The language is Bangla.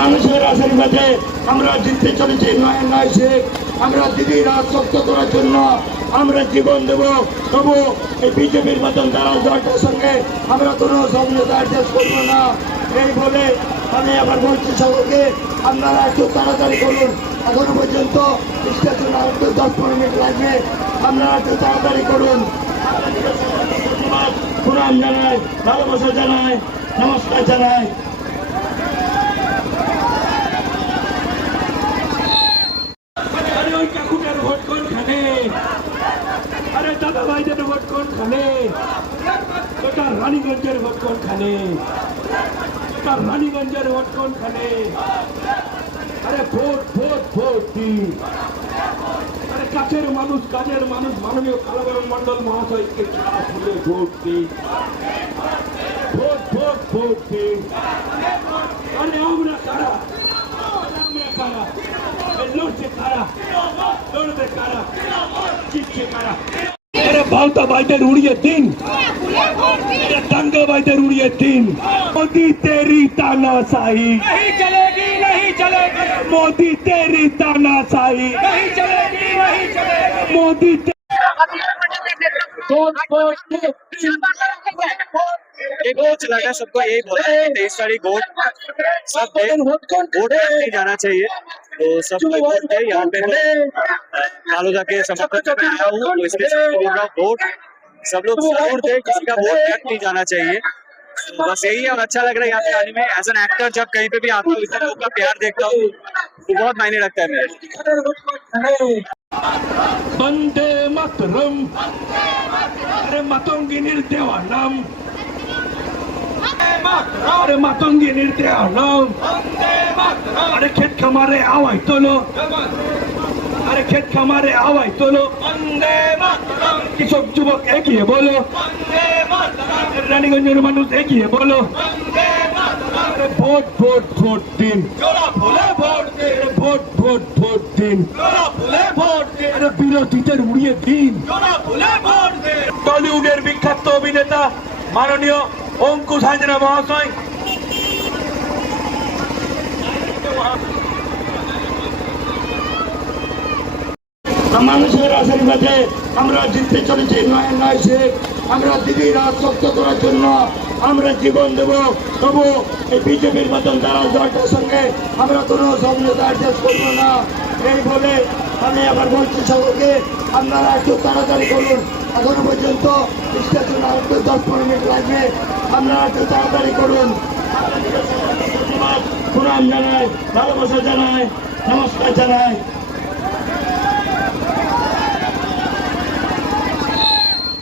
মানুষের আশীর্বাদে আমরা জিততে চলেছি। নয় নয় সে আমরা দিদির রাত শক্ত করার জন্য আমরা জীবন দেব। তবু এই বিজেপির মতন দালাল দলটার সঙ্গে আমরা কোনো সমঝোতা অ্যাডজাস্ট করবো না। এই বলে আমি আবার বলছি সকলকে, আপনারা একটু তাড়াতাড়ি করুন। এখনো পর্যন্ত স্টেশন আর 10-15 মিনিট লাগবে, আপনারা একটু তাড়াতাড়ি করুন। ধন্যবাদ, প্রণাম জানাই, ভালোবাসা জানাই, নমস্কার জানাই। আরে ওই কাকুটার ভোট কোনখানে? আরে দাদা ভাইদের ভোট কোনখানে? ওটা রানীগঞ্জের ভোট কোনখানে? ওটা রানীগঞ্জের ভোট কোনখানে? আরে ভোট ভোট ভোট দিন। আরে কাছের মানুষ, কাজের মানুষ মাননীয় কালাবরণ মন্ডল মহাশয়কে ফুলে ভোট দিন। ভোট ভোট ভোট দিন। আরে আমরা কারা? আমরা কারা? লড়ছে কারা? লড়বে কারা? জিতছে কারা? अरे भावता बाइटर उड़िए दिन, अरे दंगे बाइटर उड़िए दिन। मोदी तेरी तानाशाही नहीं चलेगी, नहीं चलेगी, मोदी तेरी तानाशाही नहीं चलेगी, नहीं चलेगी। मोदी एक वोट लगा, सबको यही बोला है कि 23 तारीख वोट सब दे, वोट नहीं जाना चाहिए। तो सब कोई वोट दे। यहाँ पे फालूदा के समर्थन में आया हूँ, तो इसलिए सबको बोल रहा हूँ वोट सब लोग वोट दे, किसी का वोट बैक नहीं जाना चाहिए। तो बस यही है, और अच्छा लग रहा है यहाँ पे आने में। एज एन एक्टर जब कहीं पे भी आता हूँ, इतना लोग का प्यार देखता हूँ तो बहुत मायने रखता है मेरे। वंदे मातरम, अरे मातंगिनीर देवा नाम, अरे मातंगिनीर देवा नाम। अरे खेत खामारे आवाज তোলো, अरे खेत खामारे आवाज তোলো। কৃষক যুবক এগিয়ে বলো, রানীগঞ্জের মানুষ এগিয়ে বলো। अरे ভোট ভোট ভোট দিন, ভোট ভোট ভোট দিন, अरे বিরোধীদের উড়িয়ে দিন। টলিউডের বিখ্যাত অভিনেতা মাননীয় অঙ্কুশ হাজরা মহাশয় মানুষের আশীর্বাদে আমরা জিততে চলেছি। নয় নয় সে আমরা দিদির রাত শক্ত করার জন্য আমরা জীবন দেব। তবু এই বিজেপির মতন দালাল দলটার সঙ্গে আমরা কোনো সমঝোতা অ্যাডজাস্ট করবো না। এই বলে আমি আবার বলছি সকলকে, আপনারা একটু তাড়াতাড়ি করুন। এখনো পর্যন্ত স্টেশন আর 10-15 মিনিট লাগবে, আপনারা একটু তাড়াতাড়ি করুন। ধন্যবাদ, প্রণাম জানাই, ভালোবাসা জানাই, নমস্কার জানাই।